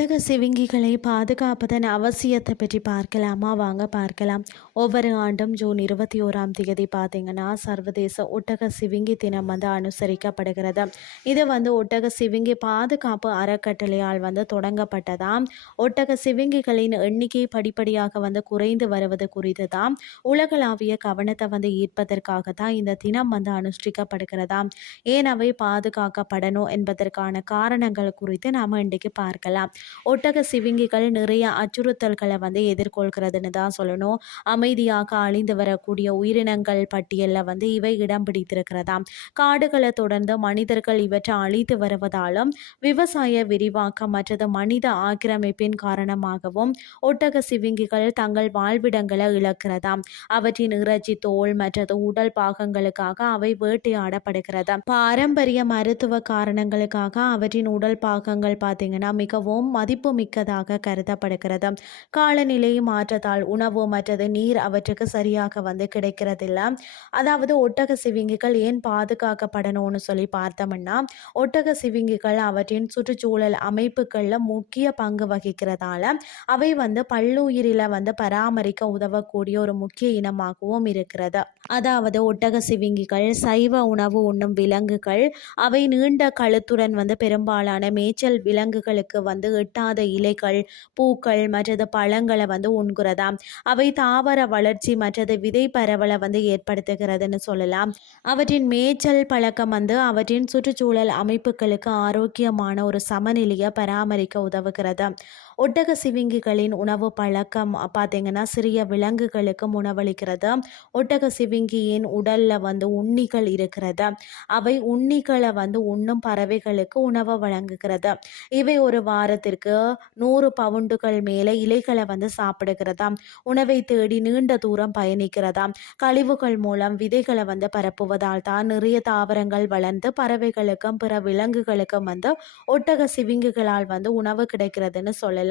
சிவிங்கிகளை பாதுகாப்பதன் அவசியத்தை பற்றி பார்க்கலாமா? வாங்க பார்க்கலாம். ஒவ்வொரு ஆண்டும் ஜூன் இருபத்தி ஓராம் தேதி பார்த்தீங்கன்னா சர்வதேச ஒட்டக சிவிங்கி தினம் வந்து அனுசரிக்கப்படுகிறது. இது வந்து ஒட்டக சிவிங்கி பாதுகாப்பு அறக்கட்டளையால் வந்து தொடங்கப்பட்டதாம் ஒட்டக சிவிங்கிகளின் எண்ணிக்கை படிப்படியாக வந்து குறைந்து வருவது குறித்து தான் உலகளாவிய கவனத்தை வந்து ஈர்ப்பதற்காக தான் இந்த தினம் வந்து அனுஷ்டிக்கப்படுகிறதாம் ஏன் அவை பாதுகாக்கப்படணும் என்பதற்கான காரணங்கள் குறித்து நாம் இன்றைக்கு பார்க்கலாம். ஒட்டக சிவிங்கிகள் நிறைய அச்சுறுத்தல்களை வந்து எதிர்கொள்கிறதுன்னு தான் சொல்லணும். அமைதியாக அழிந்து வரக்கூடிய உயிரினங்கள் பட்டியலில் வந்து இவை இடம் பிடித்திருக்கிறதாம் காடுகளை தொடர்ந்து மனிதர்கள் இவற்றை அழித்து வருவதாலும் விவசாய விரிவாக்கம் மற்றது மனித ஆக்கிரமிப்பின் காரணமாகவும் ஒட்டக சிவிங்கிகள் தங்கள் வாழ்விடங்களை இழக்கிறதாம் அவற்றின் இறைச்சி தோல் மற்றது உடல் பாகங்களுக்காக அவை வேட்டையாடப்படுகிறது? பாரம்பரிய மருத்துவ காரணங்களுக்காக அவற்றின் உடல் பாகங்கள் பார்த்தீங்கன்னா மிகவும் மதிப்புமிக்கதாக கருதப்படுகிறது. காலநிலை மாற்றத்தால் உணவு மற்றது நீர் அவற்றுக்கு சரியாக வந்து கிடைக்கிறதில்ல. அதாவது ஒட்டக சிவிங்கிகள் ஏன் பாதுகாக்கப்படணும்னு சொல்லி பார்த்தோம்னா ஒட்டக சிவிங்கிகள் அவற்றின் சுற்றுச்சூழல் அமைப்புகளில் முக்கிய பங்கு வகிக்கிறதால அவை வந்து பல்லுயிரில வந்து பராமரிக்க உதவக்கூடிய ஒரு முக்கிய இனமாகவும் இருக்கிறது. அதாவது ஒட்டக சிவிங்கிகள் சைவ உணவு உண்ணும் விலங்குகள் அவை நீண்ட கழுத்துடன் வந்து பெரும்பாலான மேய்ச்சல் விலங்குகளுக்கு வந்து எட்டாத இலைகள் பூக்கள் மற்றது பழங்களை வந்து உண்கிறதாம் அவை தாவர வளர்ச்சி மற்றது விதை பரவலை வந்து ஏற்படுத்துகிறதுன்னு சொல்லலாம். அவற்றின் மேய்ச்சல் பழக்கம் வந்து அவற்றின் சுற்றுச்சூழல் அமைப்புகளுக்கு ஆரோக்கியமான ஒரு சமநிலையை பராமரிக்க உதவுகிறது. ஒட்டக சிவிங்கிகளின் உணவு பழக்கம் பார்த்தீங்கன்னா சிறிய விலங்குகளுக்கும் உணவளிக்கிறது. ஒட்டக சிவிங்கியின் உடல்ல வந்து உண்ணிகள் இருக்கிறது. அவை உண்ணிகளை வந்து உண்ணும் பறவைகளுக்கு உணவு வழங்குகிறது. இவை ஒரு வாரத்திற்கு நூறு பவுண்டுகள் மேலே இலைகளை வந்து சாப்பிடுகிறதாம் உணவை தேடி நீண்ட தூரம் பயணிக்கிறதாம் கழிவுகள் மூலம் விதைகளை வந்து பரப்புவதால் தான் நிறைய தாவரங்கள் வளர்ந்து பறவைகளுக்கும் பிற விலங்குகளுக்கும் வந்து ஒட்டக சிவிங்குகளால் வந்து உணவு கிடைக்கிறதுன்னு சொல்லலாம்.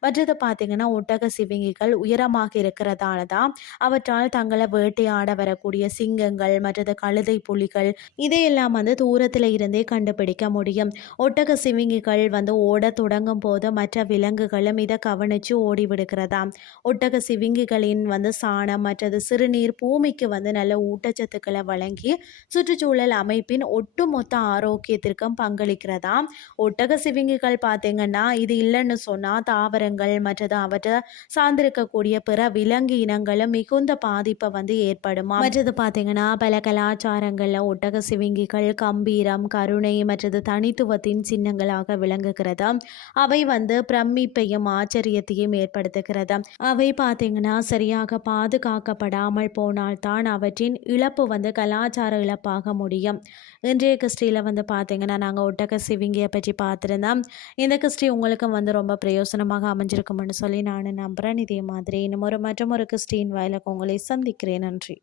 மற்றது பார்த்தீங்கன்னா ஒட்டக சிவிங்கிகள் உயரமாக இருக்கிறதால தான் அவற்றால் தங்களை வேட்டையாட வரக்கூடிய சிங்கங்கள் மற்றது கழுதை புலிகள் இதையெல்லாம் வந்து தூரத்தில் இருந்தே கண்டுபிடிக்க முடியும். ஒட்டக சிவிங்கிகள் வந்து ஓட தொடங்கும் போது மற்ற விலங்குகளும் இதை கவனித்து ஓடி விடுகிறதாம். ஒட்டக சிவிங்கிகளின் வந்து சாணம் மற்றது சிறுநீர் பூமிக்கு வந்து நல்ல ஊட்டச்சத்துக்களை வழங்கி சுற்றுச்சூழல் அமைப்பின் ஒட்டுமொத்த ஆரோக்கியத்திற்கும் பங்களிக்கிறதாம். ஒட்டக சிவிங்கிகள் பார்த்தீங்கன்னா இது இல்லைன்னு சொன்னால் தாவரங்கள் மற்றது அவற்றை சார்ந்திருக்கக்கூடிய பிற விலங்கு இனங்களும் மிகுந்த பாதிப்பை வந்து ஏற்படுமா? மற்றது பார்த்தீங்கன்னா பல கலாச்சாரங்களில் ஒட்டக சிவிங்கிகள் கம்பீரம் கருணை மற்றது தனித்துவத்தின் சின்னங்களாக விளங்குகிறது. அவை வந்து பிரமிப்பையும் ஆச்சரியத்தையும் ஏற்படுத்துகிறது. அவை பார்த்தீங்கன்னா சரியாக பாதுகாக்கப்படாமல் போனால்தான் அவற்றின் இழப்பு வந்து கலாச்சார இழப்பாக முடியும். இன்றைய கிறிஸ்டியில் வந்து பார்த்தீங்கன்னா நாங்கள் ஒட்டக சிவிங்கியை பற்றி பார்த்துருந்தோம். இந்த கிறிஸ்டி உங்களுக்கும் வந்து ரொம்ப பிரயோசனமாக அமைஞ்சிருக்கும்னு சொல்லி நான் நம்புகிறேன் இதே மாதிரி இன்னும் ஒரு மற்றும் ஒரு கிறிஸ்டின் வாயிலுக்கு உங்களை சந்திக்கிறேன். நன்றி.